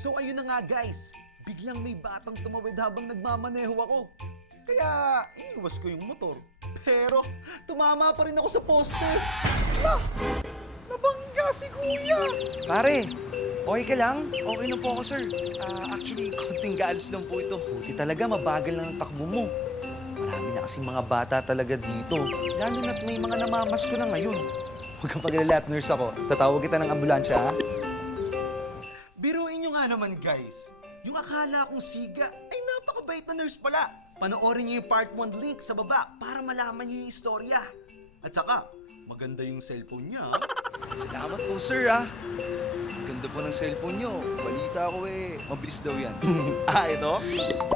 So ayun na nga guys, biglang may batang tumawid habang nagmamaneho ako. Kaya iniwas ko yung motor. Pero tumama pa rin ako sa poste. Lah! Nabangga si kuya! Pare, okay ka lang? Okay lang po ako, sir. Actually, konting galos lang po ito. Buti talaga, mabagal lang ang takbo mo. Marami na kasing mga bata talaga dito. Lalo na't may mga namamasko na ngayon. Huwag kang pag-alala at nurse ako. Tatawag kita ng ambulansya, ha? Biruin nyo nga naman guys. Yung akala kong siga ay napakabait na nurse pala. Panoorin niyo yung part 1 link sa baba para malaman niyo yung istorya. At saka, maganda yung cellphone niya. Salamat po, sir, ha? Ang ganda po ng cellphone nyo. Balita ko mabilis daw yan. Ito?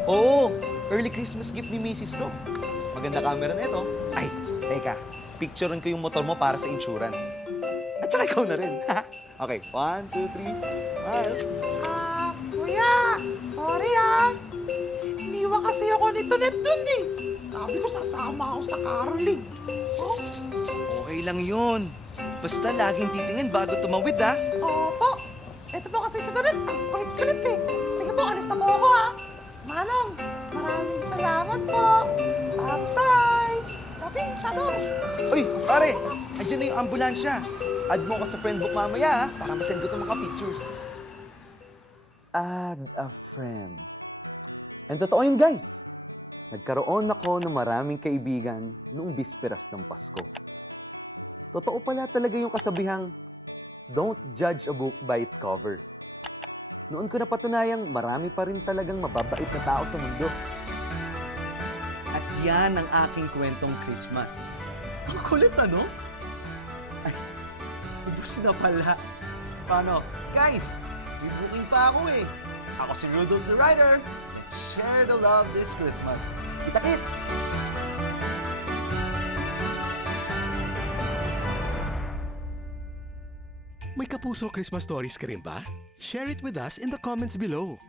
Oo, early Christmas gift ni Mrs. to. Maganda camera na ito. Ay, teka. Picturean ko yung motor mo para sa insurance. At saka ikaw na rin. Okay, 1, 2, 3, smile. Kuya, sorry iniwan kasi ako nito dun eh. Sabi ko sasama ako sa caroling. Oh, Okay lang yun. Basta laging titingin bago tumawid, ha? opo. Ito po kasi sa dunit, ang kulit-kulit eh. Sige po, alis na po ako Manong, maraming salamat po. Bye! Dating, sados! Uy, pare! Andiyan na yung ambulansya. Add mo ko sa friend book mamaya, ha? Para masend ko itong mga pictures. Add a friend. And totoo yun guys. Nagkaroon ako ng maraming kaibigan noong bisperas ng Pasko. Totoo pala talaga yung kasabihang, don't judge a book by its cover. Noon ko napatunayang marami pa rin talagang mababait na tao sa mundo. At yan ang aking kwentong Christmas. Ang kulit ano? Ay, ubus na pala. Paano? Guys, may booking pa ako eh. Ako si Rudolph the Rider. Let's share the love this Christmas. Kita-kits! May Kapuso Christmas stories ka rin ba? Share it with us in the comments below.